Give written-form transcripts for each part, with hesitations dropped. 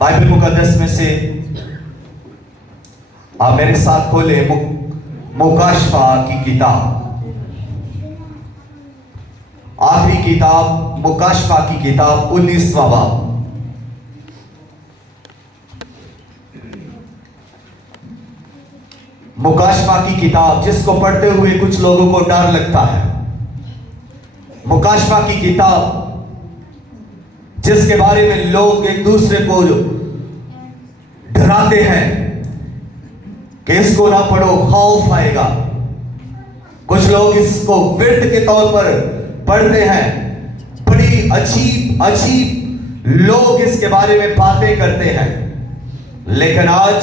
Bible मुकद्दस में से आप मेरे साथ खोले मुकाशफा की किताब, आखिरी किताब मुकाशफा की किताब 19वां बाब। मुकाशफा की किताब जिसको पढ़ते हुए कुछ लोगों को डर लगता है, मुकाशफा की किताब जिसके बारे में लोग एक दूसरे को डराते हैं कि इसको ना पढ़ो, खौफ आएगा। कुछ लोग इसको विर्त के तौर पर पढ़ते हैं, बड़ी अजीब अजीब लोग इसके बारे में बातें करते हैं। लेकिन आज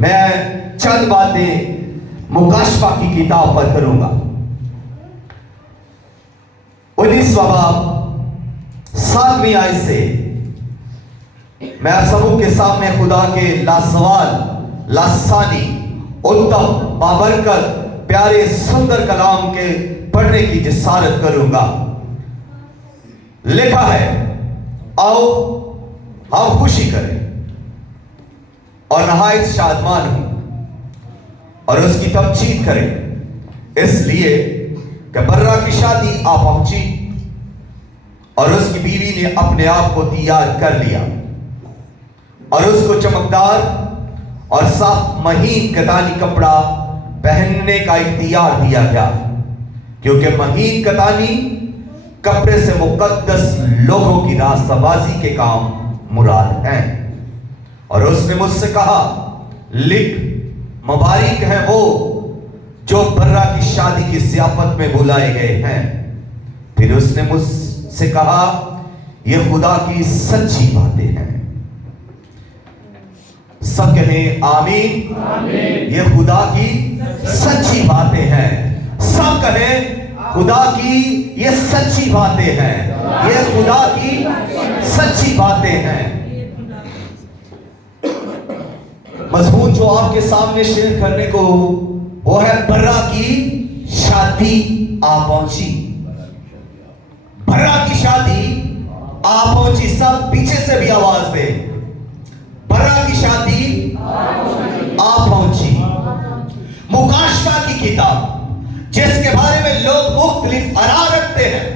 मैं चंद बातें मुकाशफा की किताब पर करूंगा। 19वां बाब 7वीं आयत से मैं आप सबों के सामने खुदा के लासवाल, लासानी, उत्तम, बाबरकत, प्यारे सुंदर कलाम के पढ़ने की जिसारत करूंगा। लिखा है, आओ हम खुशी करें और नहायत शादमान हूं और उसकी तमजीद करें, इसलिए कि बर्रा की शादी आ पहुंची और उसकी बीवी ने अपने आप को तैयार कर लिया और उसको चमकदार और साफ महीन कतानी कपड़ा पहनने का इख्तियार दिया गया, क्योंकि महीन कतानी कपड़े से मुकद्दस लोगों की रास्ताबाजी के काम मुराद हैं। और उसने मुझसे कहा, लिख, मुबारक है वो जो बर्रा की शादी की ज़ियाफत में बुलाए गए हैं। फिर उसने मुझसे कहा, ये खुदा की सच्ची बातें हैं। सब कहें आमीन, आमीन। ये खुदा की सच्ची बातें हैं। सब कहें खुदा की ये सच्ची बातें हैं, ये खुदा की सच्ची बातें हैं। मजबूत जो आपके सामने शेयर करने को वो है, बर्रा की शादी आ पहुंची। बर्रा की शादी आ पहुंची। सब पीछे से भी आवाज दे, बर्रा की शादी आ पहुंची। मुकाशफा की किताब जिसके बारे में लोग मुख्तलिफ आरा रखते हैं,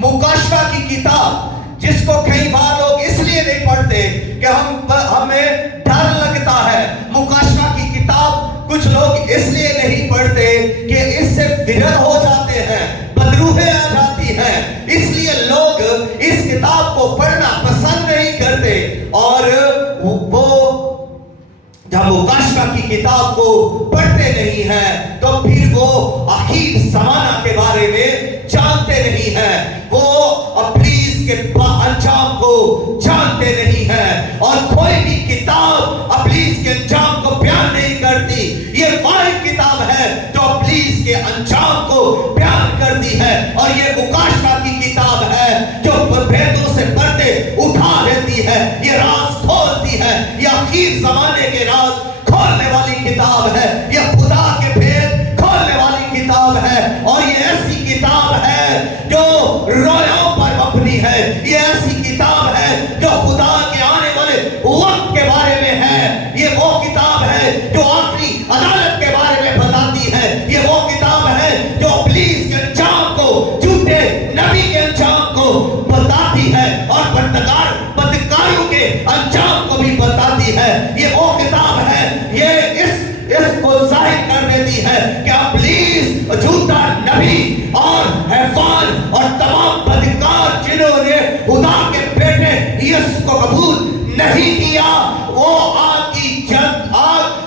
मुकाशफा की किताब जिसको कई बार लोग इसलिए नहीं पढ़ते कि हमें डर लगता है। मुकाशफा की किताब कुछ लोग इसलिए नहीं पढ़ते कि इससे विरल हो जाते हैं, बदरूहें आ जाती हैं, इसलिए लोग इस किताब को पढ़ना पसंद नहीं करते। और वो जब मुकाशफा की किताब को पढ़ते नहीं हैं तो फिर वो आखिर ज़माना के बारे में जानते नहीं हैं, वो इब्लीस के अंजाम को जानते नहीं हैं। और कोई भी किताब इब्लीस के अंजाम को बयान नहीं करती। ये वाहिद किताब है जो इब्लीस के अंजाम को बयान करती है। और ये मुकाशफा की किताब है जो भेदों से पर्दे उठा लेती है, ये राज खोलती है, ये आखिर जमाने के राज खोलने वाली किताब है, ये खुदा के भेद खोलने वाली किताब है। और ये ऐसी किताब है जो रोयों पर मबनी है, ये ऐसी किताब है जो खुदा के आने वाले वक्त के बारे में है। ये वो किताब है जो आखिरी अदालत के बारे में बताती है। ये वो किताब है जो इब्लीस के अंजाम को, झूठे नबी के अंजाम को बताती है और बदकारों के अंजाम को भी बताती है। ये वो किताब है, ये इसको जाहिर कर देती है कि इब्लीस, झूठा नबी और हैवान और तमाम बदकार जिन्होंने खुदा के बेटे यीशु को कबूल नहीं किया, वो आग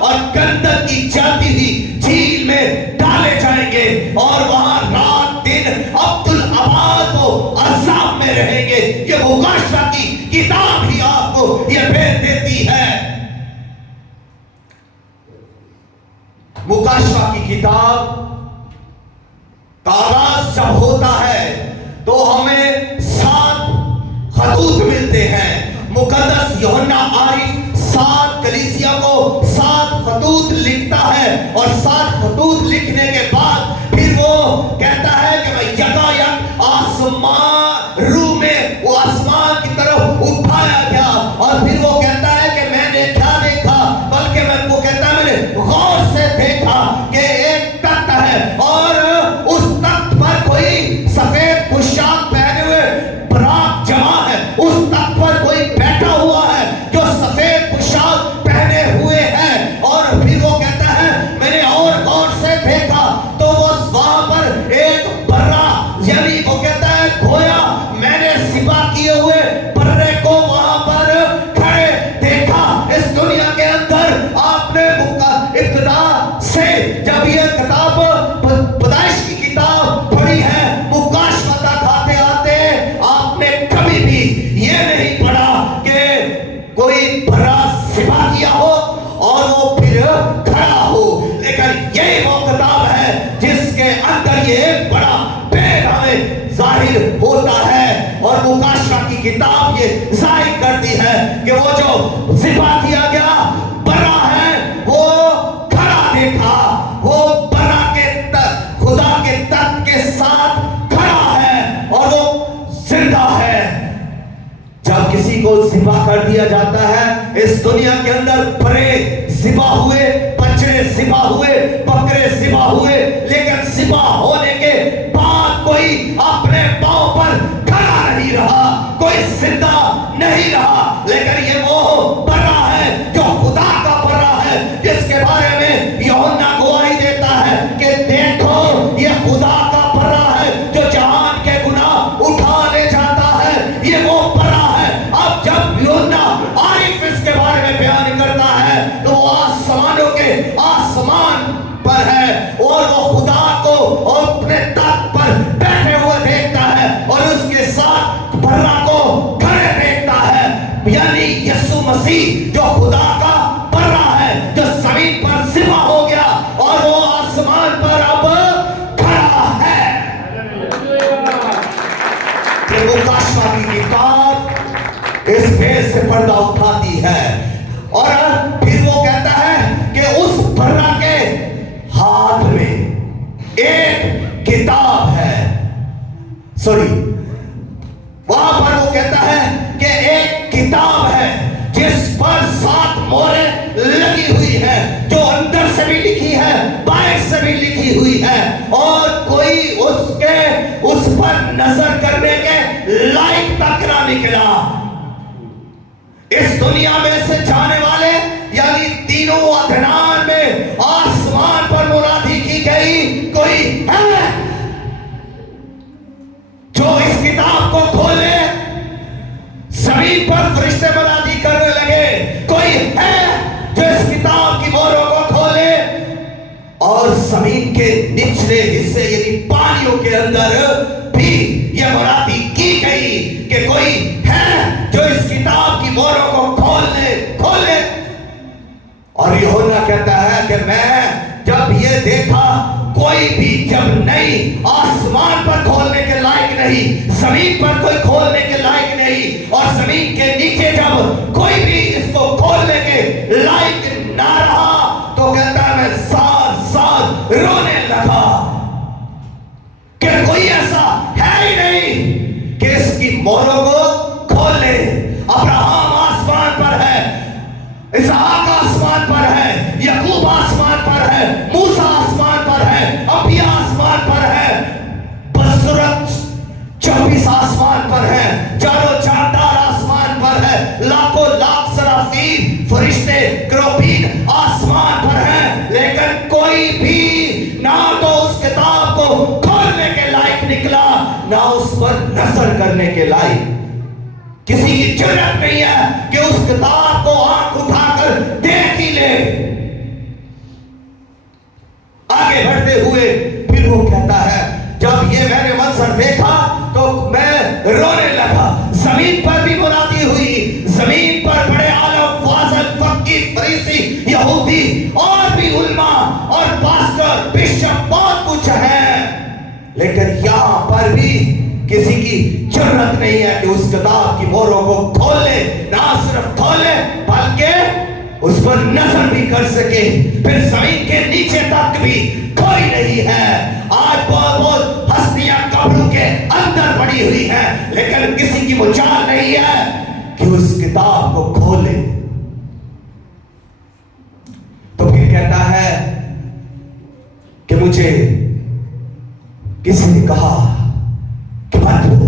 और गंदक की जाती हुई झील में डाले जाएंगे और वहां रात दिन अब्दुल आबाद को अज़ाब में रहेंगे। ये मुकाशफा की किताब ही आपको ये भेद देती है। मुकाशफा की किताब का आगाज जब होता है तो हमें 7 खतूत मिलते हैं। मुकद्दस यूहन्ना आरिफ 7 कलीसिया को 7 खतूत लिखता है और 7 खतूत लिखने के बाद फिर वो कहता है कि मैं यकायक दिया जाता है। इस दुनिया के अंदर बड़े ज़िबा हुए, बछड़े ज़िबा हुए, बकरे ज़िबा हुए, लेकिन ज़िबा होने के बाद कोई अपने पांव पर खड़ा नहीं रहा, कोई जिंदा नहीं रहा। लेकिन ये वो बर्रा है जो खुदा का बर्रा है, जिसके बारे में यूहन्ना गवाही देता है कि देखो ये खुदा का बर्रा है जो जहान के गुनाह उठा ले जाता है। ये वो बर्रा है। अब जब यूहन्ना आरिफ इसके बारे में बयान करता है तो वो आसमानों के आसमान पर है और वो खुदा को अपने तख्त पर बैठे हुए देखता है और उसके साथ बर्रा को खड़े देखता है, यानी यीशु मसीह जो खुदा का बर्रा है, जो जमीन पर ज़िबा हो गया और वो आसमान पर अब खड़ा है। प्रभु काशवा की किताब इस भेद से पर्दा उठाती है और फिर वो कहता है कि उस बर्रा के हाथ में एक किताब है। सॉरी, वहां पर वो कहता है कि एक किताब है जिस पर 7 मोहरें लगी हुई है, जो अंदर से भी लिखी है, बाहर से भी लिखी हुई है और कोई उस पर नजर करने के लायक तक ना निकला। इस दुनिया में से जाने वाले यानी तीनों अदनान में आसमान पर मुनादी की गई, कोई है जो इस किताब को खोले। जमीन पर फरिश्ते मुनादी करने लगे, कोई है जो इस किताब की मोहरों को खोले। और जमीन के निचले हिस्से यानी पानियों के अंदर भी यह मुनादी की गई कि कोई है जो इस किताब की मोहरों को खोले। और यूहन्ना कहता है कि मैं जब ये देखा, कोई भी जब नहीं, आसमान पर खोलने के लायक नहीं, जमीन पर कोई खोलने के लायक नहीं और जमीन के नीचे जब कोई भी इसको खोलने के लायक ना रहा तो कहता है मैं साथ रोने लगा कि कोई ऐसा है ही नहीं कि इसकी मोहरों को खोले। अब्राहम आसमान पर है, इसहाक आसमान पर है, याकूब आसमान पर है, मूसा आसमान पर है, अंबिया आसमान पर है, बसरत 24 आसमान पर है, चारों जानदार आसमान पर है, लाखों लाख सराफीन फरिश्ते क्रोबीन आसमान पर है, लेकिन कोई भी ना तो उस किताब को खोलने के लायक निकला, ना उस पर नजर करने के लायक। किसी की जरूरत नहीं है कि उस किताब को आंख उठाकर देख ही ले। आगे बढ़ते हुए फिर वो कहता है जब ये मैंने मंजर देखा तो मैं रोने लगा। जमीन पर भी मुनादी हुई, जमीन पर बड़े आलम फाज़िल फकीर फरीसी यहूदी और भी उलमा और पास्टर बिशप बहुत कुछ है, लेकिन यहां पर भी किसी की जरूरत नहीं है कि उस किताब की मोहरों को खोले, ना सिर्फ खोले बल्कि उस पर नजर भी कर सके। फिर जमीन के नीचे तक भी कोई नहीं है। आज बहुत हस्तियां कब्रों के अंदर पड़ी हुई है, लेकिन किसी की मुजाल नहीं है कि उस किताब को खोले। तो फिर कहता है कि मुझे किसी ने कहा कि मत लो,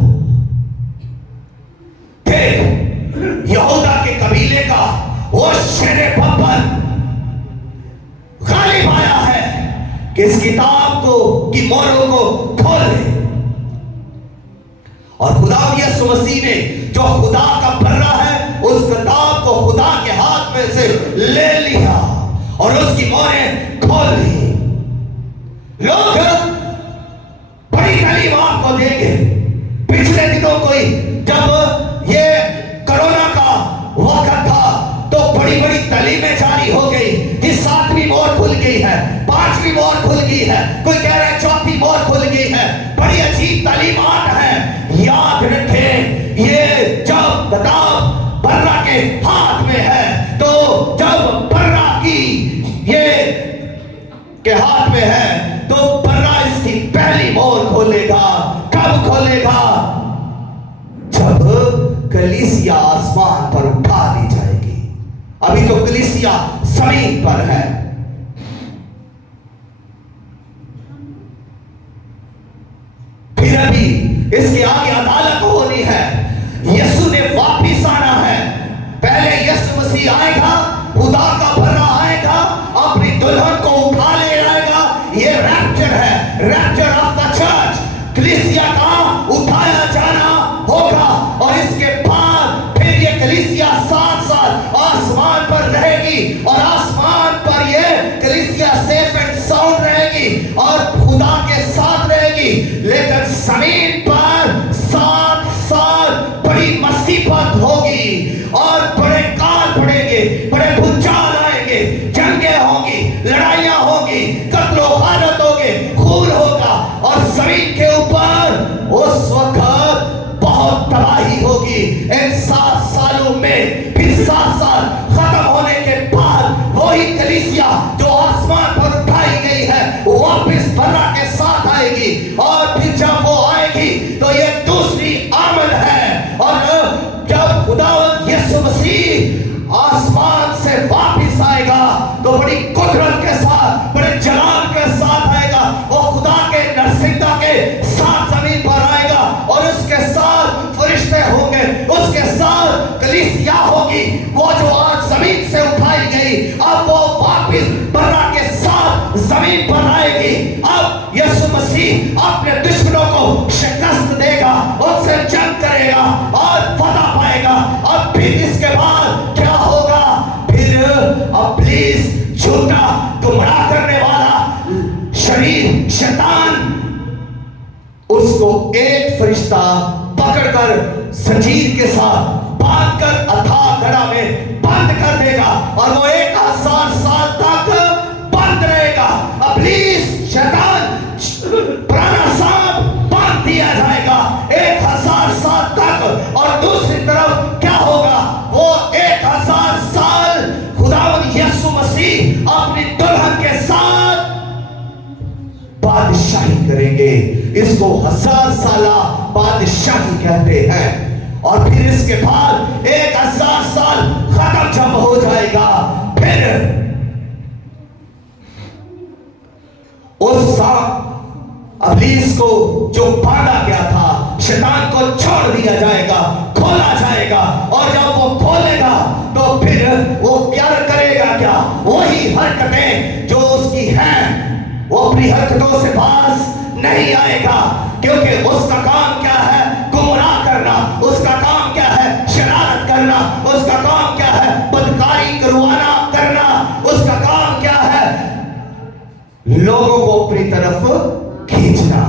देख यहूदा के कबीले का वो शेरे बब्बर गालिब आया है कि इस किताब को की मोहरों को खोल ले। और खुदा यीशु मसीह ने जो खुदा का बर्रा है उस किताब को खुदा के हाथ में से ले लिया और उसकी मोहरें खोल ली। लोग बड़ी तालीम आपको देंगे। पिछले दिनों कोई जब ये कोरोना का वक्त था तो बड़ी बड़ी तालीमें जारी हो गई कि 7वीं मोहर खुल गई है, 5वीं मोहर खुल गई है, कोई कह रहा है 4थी मोहर खुल गई है। बड़ी अजीब तालीमात है। याद रखें ये जब किताब बर्रा के हाथ में है, तो जब बर्रा की ये के हाथ में है तो बर्रा इसकी पहली मोहर खोलेगा। कब खोलेगा? जब कलीसिया आसमान पर उठा ली अभी तो कलीसिया जमीन पर है। फिर अभी इसके आगे अदालत होनी है। यीशु ने वापिस आना है। पहले यीशु मसीह आएगा, खुदा का भरा आएगा, अपनी दुल्हन को उठा ले आएगा। ये रैप्चर है, रैप्चर ऑफ द चर्च। कलीसिया का उठाया जाना होगा और इसके बाद फिर ये कलीसिया 7 साल आसमान पर रहेगी और आसमान पर ये कलीसिया सेफ एंड साउंड रहेगी और खुदा के साथ रहेगी। लेकिन जमीन पर 7 साल बड़ी मुसीबत होगी और बड़े काल पड़ेंगे, बड़े भूचाल आएंगे, जंगें होंगी, लड़ाइयां होगी, कत्लो गारत होंगे, खून होगा और जमीन के ऊपर उस वक्त बहुत तबाही होगी। इन 7 सालों में फिर 7 साल खत्म होने के बाद वही कलीसिया जो आसमान पर उठाई गई है वापस बर्रा के साथ आएगी और फिर जब वो आएगी तो ये दूसरी आमद है। और जब खुदावंद यीशु मसीह आसमान से वापस आएगा तो बड़ी कुदरत के साथ, बड़े जलाल के साथ आएगा। वो खुदा के नरसिंहता के साथ जमीन पर आएगा और उसके साथ फरिश्ते होंगे, उसके साथ कलीसिया होगी। वो जो आज जमीन से उठाई गई अब वो वापस बर्रा के साथ जमीन पर आएगी। अब यीशु मसीह अपने दुश्मनों को शिकस्त देगा, उनसे जंग करेगा और फतह पाएगा। अब फिर इसके बाद क्या होगा? फिर इब्लीस, झूठा गुमराह करने वाला शरीर, शैतान, उसको एक फरिश्ता पकड़कर जंजीर के साथ बांधकर अथाह घड़ा में बंद कर देगा और वो 1000 साल तक बंद रहेगा। इब्लीस, शैतान, पुराना सांप बांध दिया जाएगा 1000 साल तक। और दूसरी तरफ क्या होगा? वो 1000 साल खुदावंद यीशु मसीह अपनी दुल्हन के साथ बादशाही करेंगे। इसको 1000 साला बादशाही कहते हैं। और फिर इसके बाद 1000 साल खत्म जब हो जाएगा फिर उस इब्लीस को जो बांधा गया था, शैतान को छोड़ दिया जाएगा, खोला जाएगा। और जब वो खोलेगा तो फिर वो क्या करेगा? क्या वही हरकतें जो उसकी हैं वो अपनी हरकतों से बाज नहीं आएगा, क्योंकि उसका काम क्या है? गुमराह करना। उसका काम क्या है? शरारत करना। उसका काम क्या है? बदकारी करवाना करना। उसका काम क्या है? लोगों को अपनी तरफ खींचना।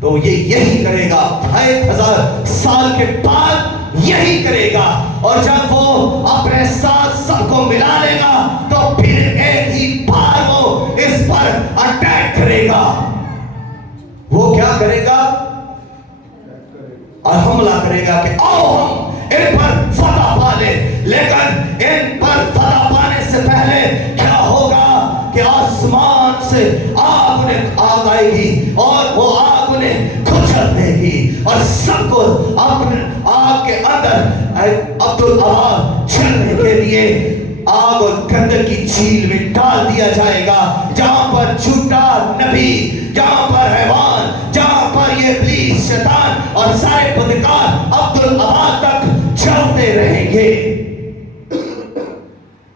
तो ये यही करेगा 1000 साल के बाद यही करेगा। और जब वो अपने साथ सबको मिला लेगा तो फिर एक ही बार वो इस पर अटैक करेगा। वो क्या करेगा? और हमला करेगा कि आओ हम इन पर फतह पा ले। लेकिन इन पर फतह पाने से पहले क्या होगा कि आसमान से आग आएगी और वो आग उन्हें कुचल देगी और सबको अपने आग के अंदर अब्दुल अबाद चलने के लिए आग और गंदल की झील में डाल दिया जाएगा, जहां पर झूठा नबी, जहां पर हैवान, जहां पर ये इब्लीस, शैतान और सारे बदकार अब्दुल अबाद तक चलते रहेंगे।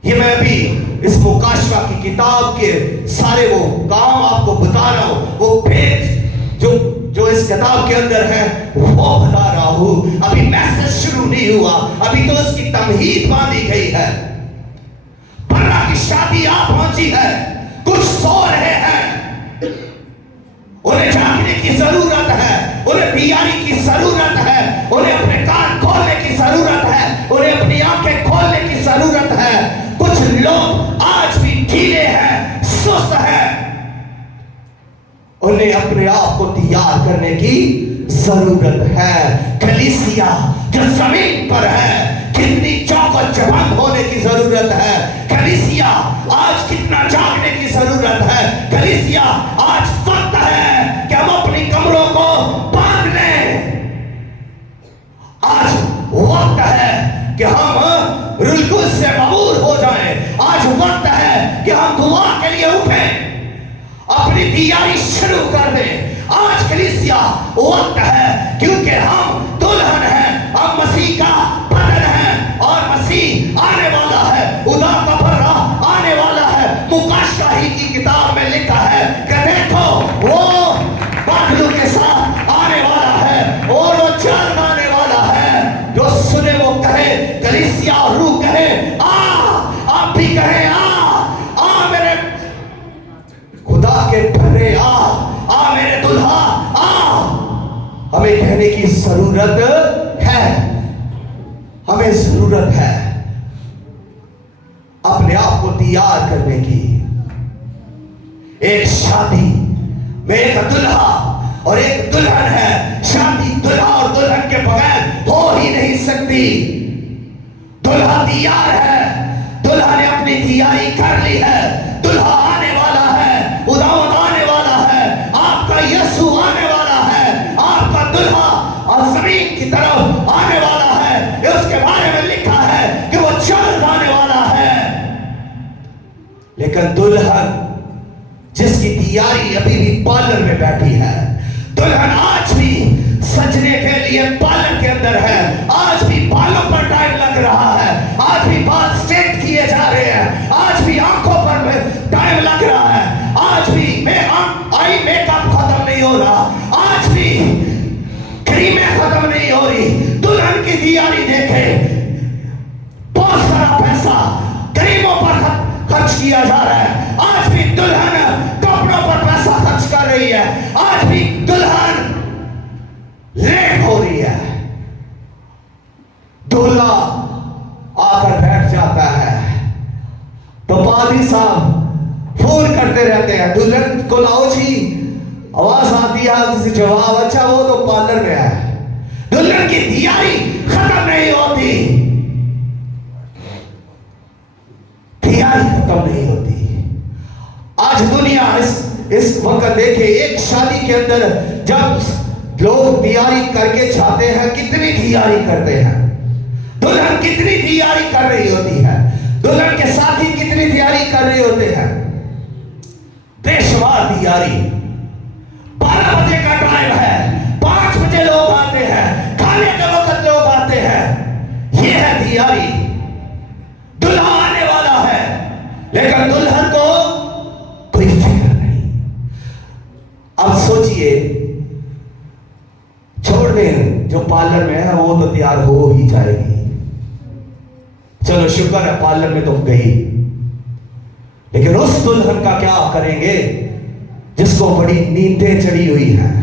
ये मैं भी इस मुकाशवा की किताब के सारे वो काम आपको बता रहा हूं, वो पेज जो इस किताब के अंदर है वो बता रहा हूं। अभी मैसेज शुरू नहीं हुआ, अभी तो इसकी तमहीद बांधी गई है। बर्रा की शादी आ पहुंची है, कुछ सो रहे हैं, उन्हें जागने की जरूरत है, उन्हें तैयारी की जरूरत है, उन्हें अपने कान खोलने की जरूरत है, उन्हें अपनी आंखें खोलने की जरूरत है। कुछ लोग आज भी ढीले हैं, सुस्त हैं, उन्हें अपने आप को तैयार करने की जरूरत है। कलीसिया जो जमीन पर है, कितनी चौकस जवान होने की जरूरत है। कलीसिया आज कितना जागने की जरूरत है। कलीसिया आज वक्त है कि हम अपनी कमरों को बांध लें। आज वक्त है कि हम रुल्कुल से मबूर हो जाएं। तैयारी शुरू कर दे। आज कलीसिया वक्त है, क्योंकि हम दुल्हन हैं, हम मसीह का बदन है और मसीह आने वाला है, उदा का फर्रा आने वाला है। मुकाशाही की किताब में लिखा है कि देखो वो बादलों के साथ आने वाला है और वो चांद आने वाला है। जो सुने वो कहे, कलीसिया और रूह कहे आ, आप भी कहे आ मेरे खुदा के फर्रे आ मेरे दुल्हा आ। हमें कहने की जरूरत है, हमें जरूरत है अपने आप को तैयार करने की। एक शादी में एक दुल्हा और एक दुल्हन है। शादी दुल्हा और दुल्हन के बगैर हो ही नहीं सकती। दुल्हा तैयार है, दुल्हा ने अपनी तैयारी कर ली है, दुल्हा आने वाला है, उदावत आने वाला है, आपका यीशु आने वाला है, आपका दुल्हा और जमीन की तरफ आने वाला है। उसके बारे में लिखा है कि वो जल्द आने वाला है। लेकिन दुल्हन जिसकी तैयारी अभी भी पार्लर में बैठी है, दुल्हन आज भी सजने के लिए पार्लर के अंदर है, आज भी बालों पर टाइम लग रहा है, आज भी बाल स्ट्रेट किए जा रहे हैं, आज भी आंखों पर टाइम लग रहा है, आज भी आई मेकअप खत्म नहीं हो रहा, आज भी क्रीमें खत्म नहीं हो रही। दुल्हन की तैयारी देखे, बहुत सारा पैसा क्रीमों पर खर्च किया जा रहा है। आज भी दुल्हन कपड़ों पर पैसा खर्च कर रही है, आज भी दुल्हन लेट हो रही है। दूल्हा आकर बैठ जाता है तो पादरी साहब फोन करते रहते हैं, दुल्हन को लाओ जी। आवाज आती है किसी जवाब, अच्छा वो तो पार्लर में है। दुल्हन की तैयारी खत्म नहीं होती, तैयारी खत्म नहीं होती। आज दुनिया इस वक्त देखे, एक शादी के अंदर जब लोग तैयारी करके जाते हैं, कितनी तैयारी करते हैं, दुल्हन कितनी तैयारी कर रही होती है, दुल्हन के साथी कितनी तैयारी कर रहे होते हैं। पेशवार तैयारी, 12 बजे का टाइम है, 5 बजे लोग आते हैं, खाने के वक्त लोग आते हैं। यह है तैयारी। दुल्हा आने वाला है, लेकिन दुल्हन को कोई फिक्र नहीं। अब सोचिए, छोड़ दें जो पार्लर में है वो तो तैयार हो ही जाएगी, चलो शुक्र है पार्लर में तो गई। लेकिन उस दुल्हन का क्या करेंगे जिसको बड़ी नींदें चढ़ी हुई हैं?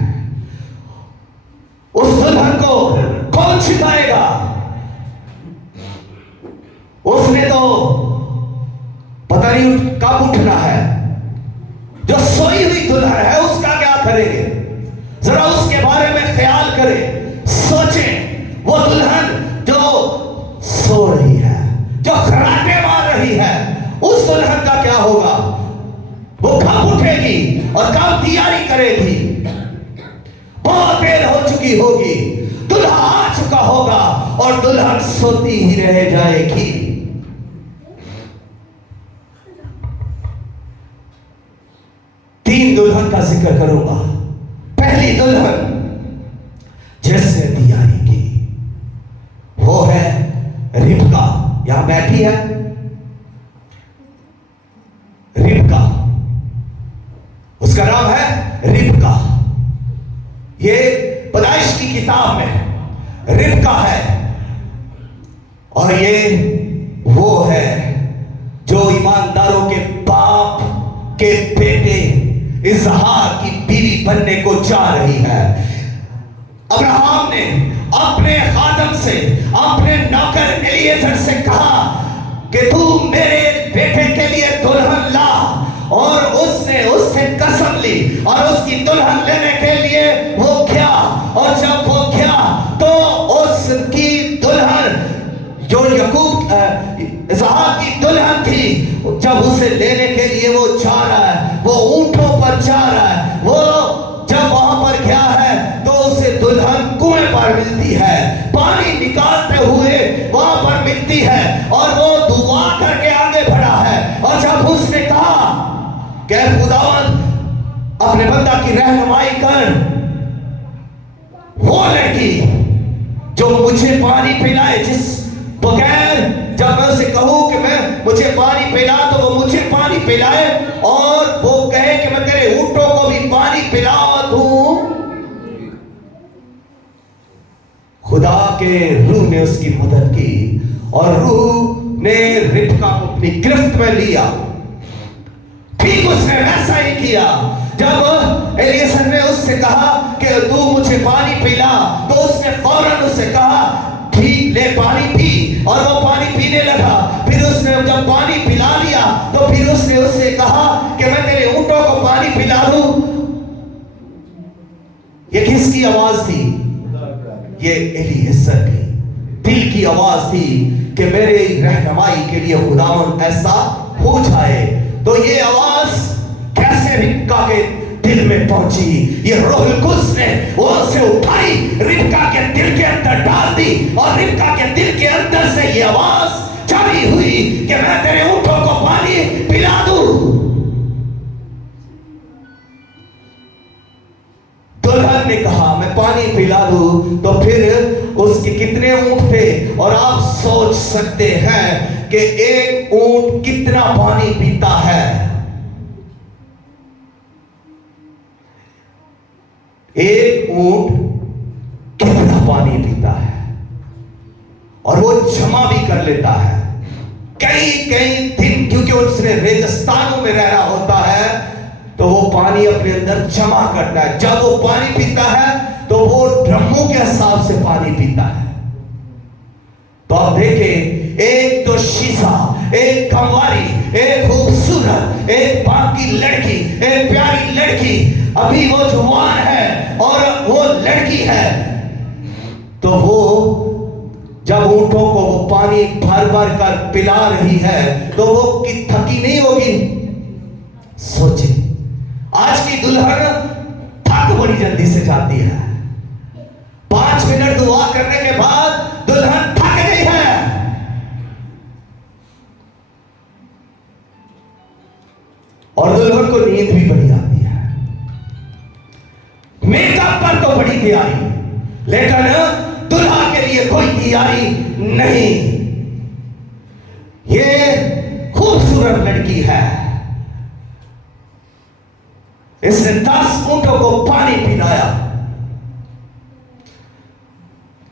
उस दुल्हन को कौन छिपाएगा? उसने तो पता नहीं कब उठना है। जो सोई हुई दुल्हन है उसका क्या करेंगे? जरा उसके बारे में ख्याल करें, सोचें। वो दुल्हन जो सो रही है, जो खर्राटे मार रही है, उस दुल्हन का क्या होगा? वो कब उठेगी और कब तैयारी करेगी? बहुत देर हो चुकी होगी, दुल्हा आ चुका होगा और दुल्हन सोती ही रह जाएगी। तीन दुल्हन का जिक्र करूंगा। पहली दुल्हन जिसने तैयारी की वो है रिबका। यहां बैठी है रिबका, उसका नाम है रिबका। ये पैदाइश की किताब में रिबका है और ये वो है जो ईमानदारों के बाप के बेटे इजहार की बीवी बनने को जा रही है। अब्राहम ने अपने खादम से, अपने नौकर एलीएजर से कहा कि तू मेरे बेटे के लिए दुल्हन ला, और उसने उससे कसम ली और उसकी दुल्हन लेने के लिए वो गया। और जब वो गया तो उसकी दुल्हन जो यकूब इजहार की दुल्हन थी, जब उसे लेने के लिए वो जा रहा है, वो ऊंटों पर जा रहा है, वो जब वहां पर गया है तो उसे दुल्हन कुएं पर मिलती है, पानी निकालते हुए वहां पर मिलती है और वो दुआ करके आगे बढ़ा है। और जब उसने कहा कि खुदावंद अपने अपने बंदा की रहनुमाई कर। वो लड़की जो मुझे पानी पिलाए, जिस बगैर जब मैं उसे कहूं कि मुझे पानी पिला तो वो मुझे पानी पिलाए, और वो कहे कि मैं तेरे ऊंटों को भी पानी पिला दूं। खुदा के रूह ने उसकी मदद की और रूह ने रिबका को अपनी गिरफ्त में लिया। ठीक उसने वैसा ही किया। जब एलिएज़र ने उससे कहा कि तू मुझे पानी पिला, तो उसने फौरन उससे कहा ठीक ले पानी पी, और वो पानी पीने लगा। फिर उसने जब पानी पिला लिया तो फिर उसने उससे कहा कि मैं तेरे ऊंटों को पानी पिला दूं। ये किसकी आवाज थी? ये एलिएज़र की दिल की आवाज थी कि मेरे रहनुमाई के लिए खुदावंद ऐसा हो जाए। तो ये आवाज कैसे रिबका के दिल में पहुंची? ये रूहुल कुद्स ने वो से उठाई, रिबका के दिल के अंदर डाल दी, और रिबका के दिल के अंदर से ये आवाज जारी हुई कि मैं तेरे ऊंटों को पानी पिला दूं। दुल्हन ने कहा मैं पानी पिला दूं, तो फिर उसके कितने ऊंट थे? और आप सोच सकते हैं कि एक ऊंट कितना पानी पीता है। एक ऊंट कितना पानी पीता है, और वो जमा भी कर लेता है कई कई दिन, क्योंकि उसने रेगिस्तानों में रहना होता है, तो वो पानी अपने अंदर जमा करता है। जब वो पानी पीता है तो वो ड्रमों के हिसाब से पानी पीता है। तो आप देखें, एक तो शीशा, एक कंवारी, एक खूबसूरत, एक बाकी लड़की, एक प्यारी लड़की, अभी वो जवान है और वो लड़की है। तो वो जब ऊंटों को वो पानी भर भर कर पिला रही है तो वो थकी नहीं होगी? सोचे, आज की दुल्हन थक बड़ी जल्दी से जाती है। 5 मिनट दुआ करने के बाद दुल्हन थक गई है। और दुल्हन को नींद भी बड़ी आती है। मेकअप पर तो बड़ी तैयारी, लेकिन दुल्हा के लिए कोई तैयारी नहीं। ये खूबसूरत लड़की है, इसने 10 ऊंटों को पानी पिलाया।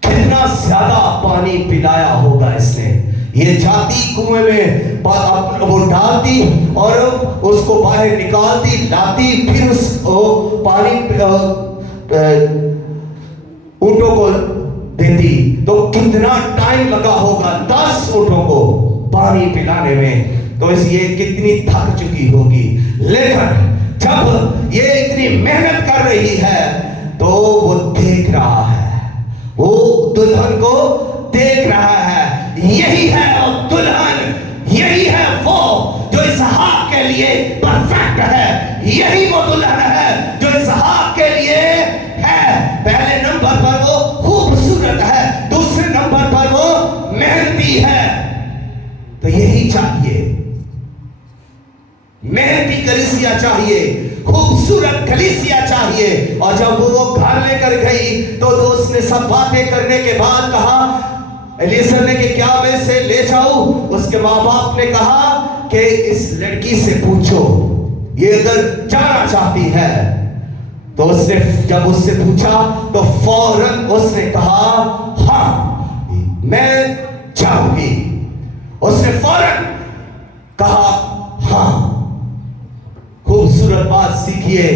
कितना ज्यादा पानी पिलाया होगा इसने। ये जाती कुएं में वो डालती और उसको बाहर निकालती, लाती, फिर उसको पानी ऊंटों को देती। तो कितना टाइम लगा होगा 10 ऊंटों को पानी पिलाने में। तो इसलिए कितनी थक चुकी होगी। लेकिन जब ये इतनी मेहनत कर रही है तो वो देख रहा है, वो दुल्हन को देख रहा है। यही है वो दुल्हन, यही है वो जो इसहाक के लिए परफेक्ट है। यही वो दुल्हन है जो इसहाक के लिए है। पहले नंबर पर वो खूबसूरत है, दूसरे नंबर पर वो मेहनती है। तो यही चाहिए, मेहनती कलीसिया चाहिए, खूबसूरत कलीसिया चाहिए। और जब वो घर लेकर गई तो उसने सब बातें करने के बाद कहा, एलिएज़र ने कि क्या मैं इसे ले जाऊं? उसके माँ बाप ने कहा कि इस लड़की से पूछो, ये अगर जाना चाहती है। तो उसने जब उससे पूछा तो फौरन उसने कहा हाँ मैं जाऊंगी। उसने फौरन कहा हाँ। खूबसूरत बात सीखिए,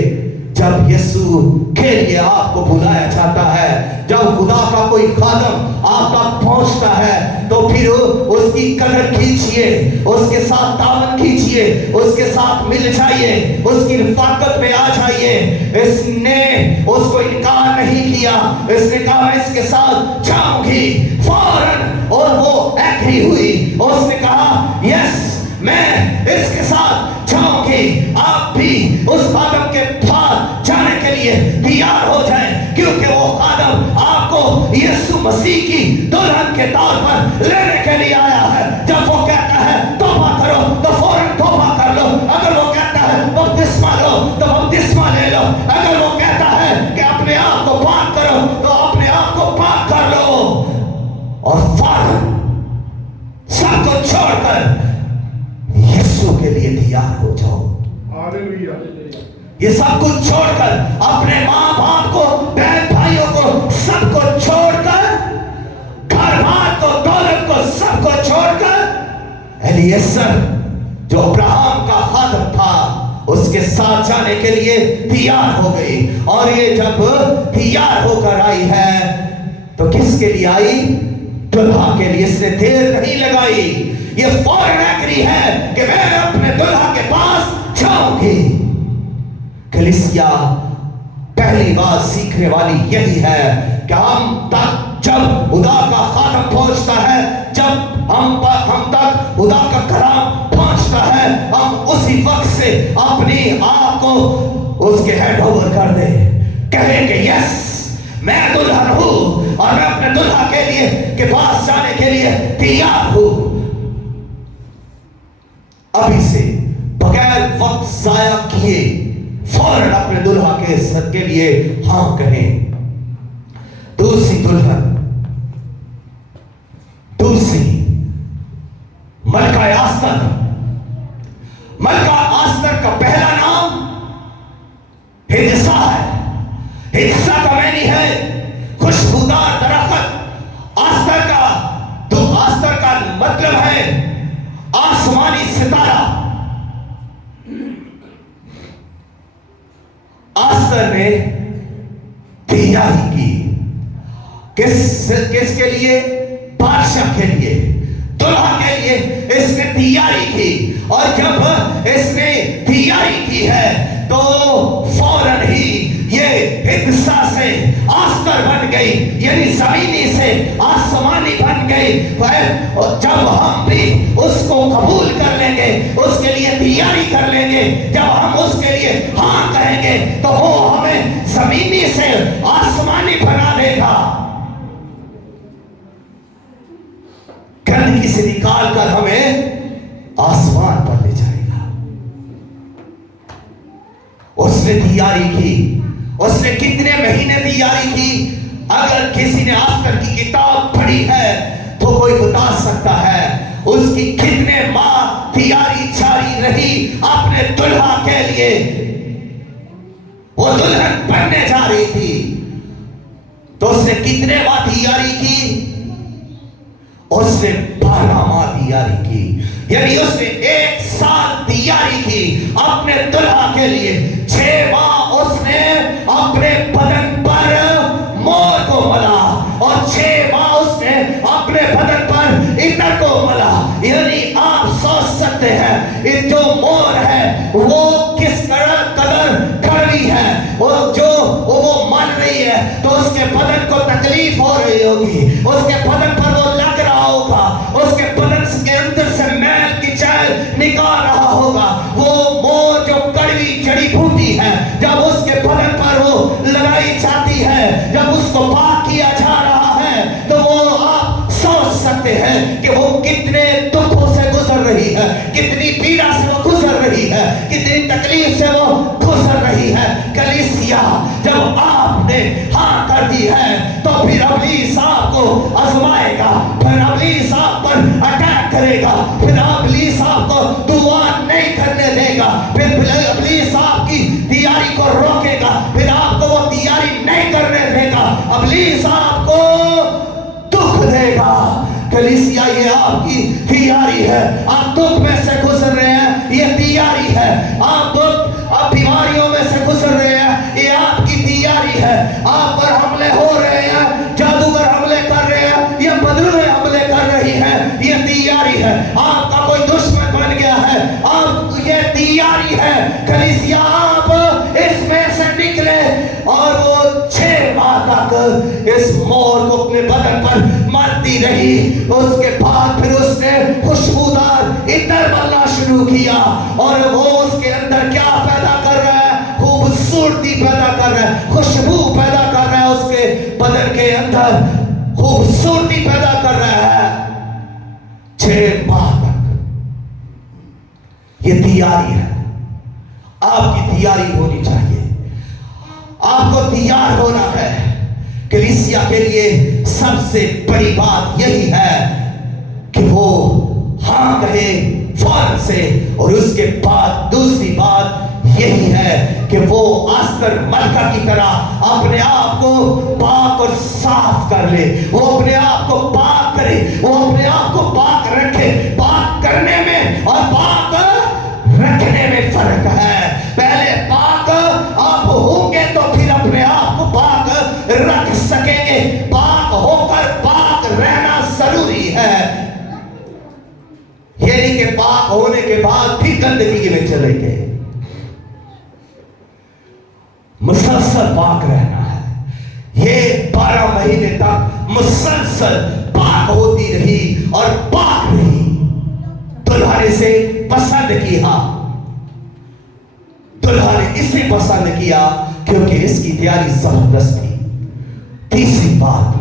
जब यीशु के लिए आपको बुलाया जाता है, जब खुदा का कोई खादम आप तक पहुंचता है, तो फिर उसकी कदर कीजिए, उसके साथ दामन कीजिए, उसके साथ मिल जाइए, उसकी रिफाकत में आ जाइए। इसने उसको इनकार नहीं किया, इसने कहा मैं इसके साथ जाऊंगी फौरन, और वो एग्री हुई। उसने कहा यस मैं इसके साथ जाऊंगी। आप भी उस खादम के साथ जाने के लिए तैयार हो जाएं, क्योंकि वो खादम आपको यीशु मसीह की दुल्हन के तौर पर लेने के लिए आया है। जब वो कहता है तौबा करो तो फौरन तौबा कर लो। अगर वो कहता है बपतिस्मा लो तो बपतिस्मा ले लो। कुछ छोड़कर, अपने माँ बाप को, बहन भाइयों को, सबको छोड़कर, घर बार को, दौलत को, सबको छोड़कर एलीएजर जो अब्राहम का खादम था उसके साथ जाने के लिए तैयार हो गई। और ये जब तैयार होकर आई है तो किसके लिए आई? दुल्हा के लिए। इसने देर नहीं लगाई, ये फौरन एग्री है कि मैं अपने दुल्हा के पास जाऊंगी। कलीसिया पहली बात सीखने वाली यही है कि हम तक जब खुदा का खादम पहुंचता है, जब हम तक खुदा का कलाम पहुंचता है, हम उसी वक्त से अपनी आप को उसके हैंड ओवर कर दे, कहेंगे यस मैं दुल्हन हूं और मैं अपने दुल्हा के लिए के पास जाने के लिए तैयार हूं। अभी से बगैर वक्त जाया किए फौरन अपने दुल्हा के सद के लिए हां कहें। दूसरी दुल्हन, दूसरी मलका आस्तर। मलका आस्तर का पहला नाम हिदसा है। हिदसा का मैनी है खुशबूदार दरख्त। आस्तर का मतलब है आसमानी सितारा। आस्तर ने तैयारी की किसके लिए? बादशाह के लिए, दुल्हा के लिए इसने तैयारी की। और जब इसने तैयारी की है तो फौरन ही ये हिदसा से आस्तर बन गई, यानी जमीनी से आसमानी बन गई। और जब हम भी उसको कबूल कर लेंगे, उसके लिए तैयारी कर लेंगे, जब हम उसके लिए हाँ कहेंगे तो वो हमें जमीनी से आसमानी बना देगा। गंदगी से निकाल कर हमें आसमान पर ले जाएगा। उसने तैयारी की। उसने कितने महीने तैयारी की? अगर किसी ने आस्तर की किताब पढ़ी है तो कोई बता सकता है उसकी कितने माह तैयारी जारी रही अपने दुल्हा के लिए। वो दुल्हन बनने जा रही थी तो उसने कितने माह तैयारी की? उसने 12 माह तैयारी की, यानी उसने 1 साल तैयारी की अपने दुल्हा के लिए। 6 माह उसने अपने बदन पर मोर को मला और 6 माह उसने अपने बदन पर इत्र को मला। यानी आप सोच सकते हैं ये जो मोर है वो किस कदर कड़वी है। वो मन रही है तो उसके बदन को तकलीफ हो रही होगी, उसके बदन पर वो लग रहा होगा, उसके बदन के अंदर से मैल की चैल निकाल रहा होगा। वो मोर जो कड़वी जड़ी बूटी है जब उसके बदन पर वो लगाई जाती है, जब उसको पाक किया जा रहा है तो वो आप सोच सकते हैं कि वो कितने दुखों से गुजर रही है, कितनी पीड़ा से वो गुजर रही है, कितनी तकलीफ से वो गुजर रही है। कलीसिया जब आपने हाँ कर दी है तो फिर इब्लीस आपको आजमाएगा, फिर इब्लीस आप पर अटैक करेगा, फिर इब्लीस आपको दुआ नहीं करने देगा, फिर इब्लीस आपकी तैयारी को रोकेगा, फिर आपको वो तैयारी नहीं करने देगा, इब्लीस आपको दुख देगा। कलीसिया ये आपकी तैयारी है। आप दुख में से गुजर रहे हैं, ये तैयारी है। आप बीमारियों में से गुजर रहे हैं, ये आपकी तैयारी है। आप पर हमले हो रहे हैं, जादूगर हमले कर रहे हैं, ये बदलुएं हमले कर रही है, ये तैयारी है। आपका कोई दुश्मन बन गया है, आप ये तैयारी है। कलीसिया आप इसमें से निकले और वो 6 माह तक इस मोर को अपने बदन पर मारती रही। उसके बाद फिर उसने खुशबूदार इत्र बनना शुरू किया और वो उसके अंदर क्या पैदा कर रहा है? खूबसूरती पैदा कर रहा है, खुशबू पैदा कर रहा है, उसके बदन के अंदर खूबसूरती पैदा कर रहा है। 6 माह तक ये तैयारी है। आपकी तैयारी होनी चाहिए, आपको तैयार होना है। कलीसिया के लिए सबसे बड़ी बात यही है कि वो हाँ कहे फौरन से, और उसके बाद दूसरी बात यही है कि वो अस्तर मलका की तरह अपने आप को पाक और साफ कर ले, वो अपने आप को पाक करे, वो अपने आप को पाक रखे। पाक करने में और पाक रखने में फर्क है। पहले पाक आप होंगे तो फिर अपने आप को पाक रख सकेंगे। पाक होकर पाक रहना जरूरी है। ये नहीं कि पाक होने के बाद फिर गंदगी में चले गए। मुसलसल पाक रहना है। ये 12 महीने तक मुसलसल पाक होती रही और पाक रही। दुल्हा ने इसे पसंद किया। दुल्हा ने इसे पसंद किया क्योंकि इसकी तैयारी जबरदस्त थी। तीसरी बात,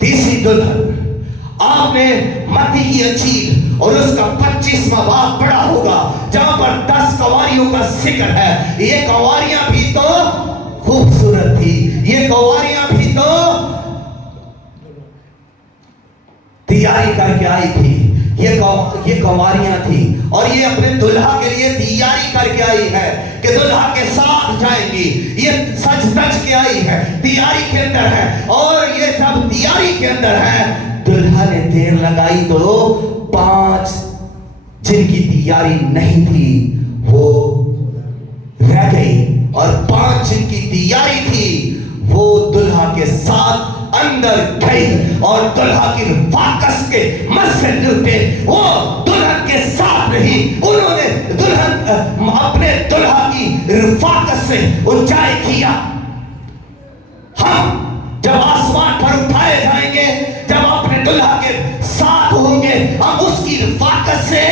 तीसरी दुल्हन, आपने मत्ती की अंजील और उसका 25वां बाब पढ़ा होगा, जहां पर 10 कंवारियों का जिक्र है। ये कंवारियां भी तो खूबसूरत थी, ये कंवारियां भी तो तैयारी करके आई थी। ये कंवारियां थी और ये अपने दुल्हा के लिए तैयारी करके आई है कि दुल्हा के साथ जाएंगी। ये सच सच के आई है, तैयारी के अंदर है। और ये सब तैयारी के अंदर है। दुल्हा ने देर लगाई तो 5 जिनकी तैयारी नहीं थी वो रह गई, और 5 जिनकी तैयारी थी वो दुल्हा के साथ अंदर गई और दुल्हा की वाकस के मस्से लुटे। वो दुल्हन के साथ रही। उन्होंने दुल्हन अपने दुल्हा की रिफाकत से ऊंचाई किया। हम जब आसमान पर उठाए जाएंगे, जब अपने दुल्हा के साथ होंगे, हम उसकी रिफाकत से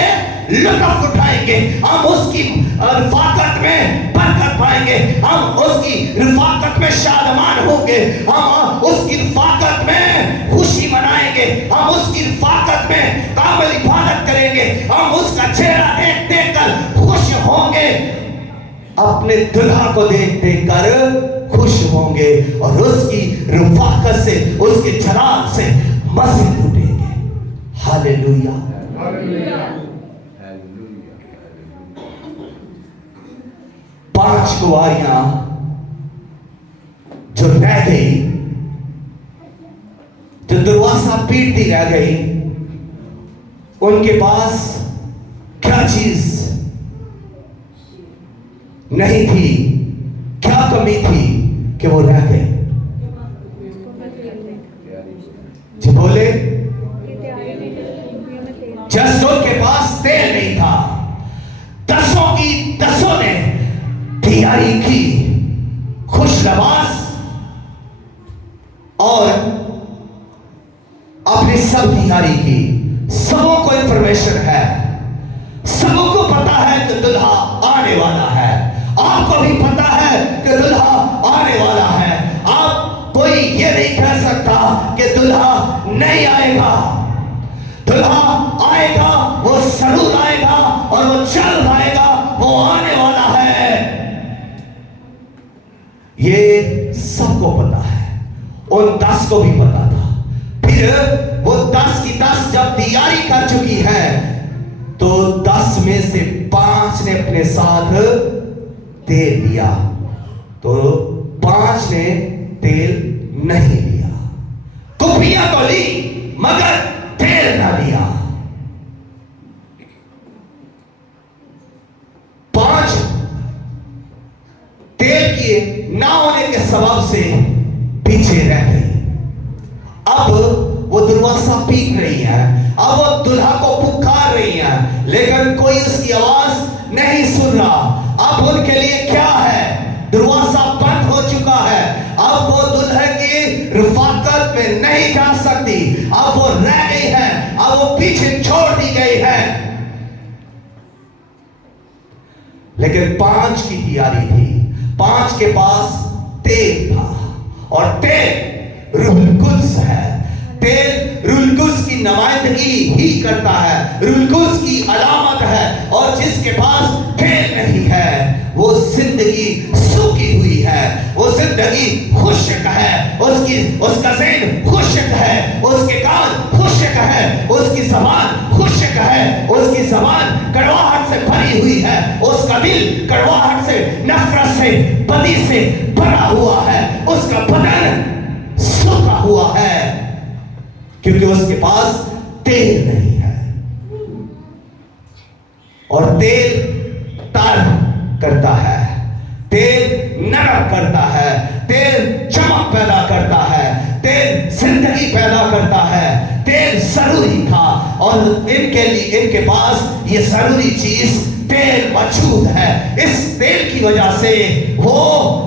लुत्फ उठाएंगे, हम उसकी रिफाकत में बरकत पाएंगे, हम उसकी रिफाकत में शादमान होंगे, हम उसकी रिफाकत में खुशी मनाएंगे, हम उसकी रिफाकत में काबिल इबादत करेंगे, हम उसका चेहरा देख देख कर खुश होंगे, अपने दुल्हा को देख देख कर खुश होंगे और उसकी रिफाकत से, उसके जलाल से मज़े लूटेंगे। हालेलुया। 5 कुंवारियां जो रह गई, जो दरवाजा पीटती रह गई, उनके पास क्या चीज नहीं थी, क्या कमी थी कि वो रह गए? जी बोले, जस्ट उनके पास तेल नहीं था। 10 की 10 ने तैयारी की, खुश नवाज और अपनी सब तैयारी की। सबों को इंफॉर्मेशन है, सबों को पता है कि दुल्हा आने वाला है। आपको भी पता है कि दुल्हा आने वाला है। आप कोई ये नहीं कह सकता कि दुल्हा नहीं आएगा। दुल्हा आएगा, वो जरूर आएगा और वो चल आएगा, वो आने वाला है। ये सबको पता है, उन 10 को भी पता था। फिर वो 10 की 10 जब तैयारी कर चुकी है तो 10 में से 5 ने अपने साथ तेल लिया, तो 5 ने तेल नहीं लिया। कुप्पियां तो ली मगर तेल ना लिया। 5 तेल के ना होने के सबब से पीछे रह गई। अब वो दरवाजा पीट रही है, अब वो दुल्हा को पुकार रही है, लेकिन कोई उसकी आवाज नहीं सुन रहा। अब उनके लिए क्या है? दरवाजा बंद हो चुका है। अब वो दुल्हे की रिफाकत में नहीं जा सकती। अब वो रह गई है, अब वो पीछे छोड़ दी गई है। लेकिन 5 की तैयारी थी, 5 के पास तेल था, और तेल रूहुल कुद्स है। तेल रूहुल कुद्स की नुमाइंदगी ही करता है, रूहुल कुद्स की अलामत है। और जिसके पास तेल नहीं है वो जिंदगी सूखी हुई है, वो जिंदगी खुश्क है, उसका ज़हन खुश्क है, उसके कान खुश्क है, उसकी ज़बान खुश्क है, उसकी ज़बान कड़वाहट से भरी हुई है, उसका दिल कड़वाहट से, नफरत से, बदी से भरा हुआ है, उसका बदन सूखा हुआ है, क्योंकि उसके पास तेल नहीं है। और तेल तार करता है, तेल नरम करता है, तेल चमक पैदा करता है, तेल जिंदगी पैदा करता है। तेल जरूरी था और इनके पास ये जरूरी चीज तेल मौजूद है। इस तेल की वजह से वो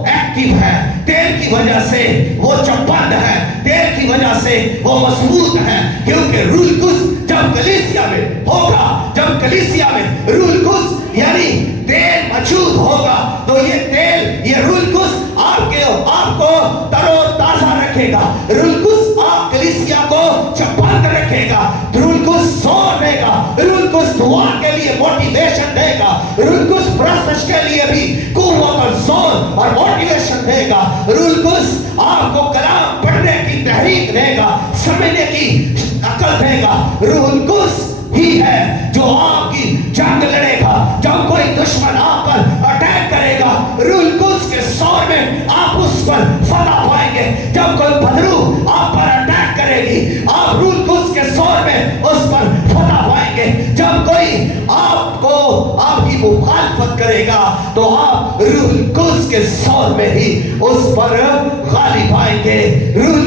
एक्टिव है, तेल की वजह से वो चौपट है, तेल की वजह से वो मजबूत है, क्योंकि रूल कुछ जब कलीसिया में होगा, जब कलीसिया में रूल कुछ यानी तेल मौजूद होगा, तो ये तेल, ये रूल कुछ आपको तरोताजा रखेगा, रूल कुछ आप कलीसिया को चौपट रखेगा, रूल कुछ जोर देगा, रूल कुछ दुआ के लिए मोटिवेशन देगा, रूल कुछ प्रस्तुत के लिए भी कुव्वत और जोर और मोटिवेशन देगा, रूल कुछ आपको कलाम पढ़ने की तहरीक देगा, समझने की अकल देगा। रूल कुछ ही है जो आपकी जंग लड़ेगा। जब कोई दुश्मन आप पर अटैक करेगा, रूल कुछ के शोर में आप उस पर फतह पाएंगे। जब कोई बदरू आप पर अटैक करेगी, आप रूल कुछ के शोर में उस पर फतह पाएंगे। जब कोई आपको आपकी मुखालफत करेगा, तो आप रूल कुछ के शोर में ही उस पर गालिब आएंगे। रूल